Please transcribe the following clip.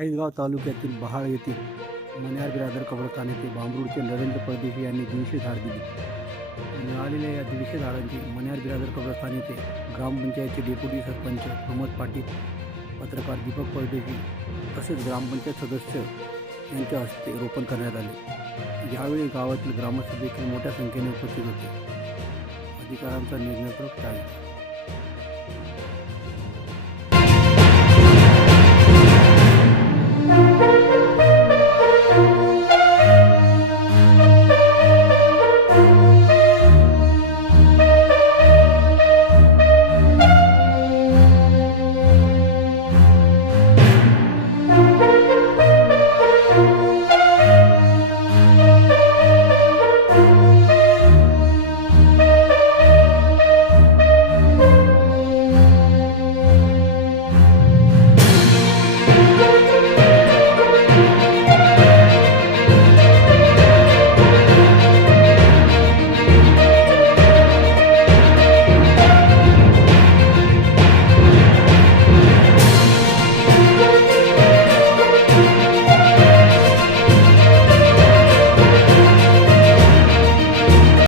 चाळीसगाव तालुक्यातील बहाळ येथील मण्यार बिरादर कब्रस्तान येथे बांबरूडचे नरेंद्र परदेशी यांनी 200 झाड दिली। मिळालेल्या या 150 झाडांची मण्यार बिरादर कब्रस्तान येथे ग्रामपंचायतचे डेप्युटी सरपंच प्रमोद पाटील, पत्रकार दीपक परदेशी तसेच ग्रामपंचायत सदस्य यांच्या हस्ते रोपण करण्यात आले। यावेळी गावातील ग्रामस्थ देखील मोठ्या संख्येने उपस्थित होते। अधिकाऱ्यांचा निर्णय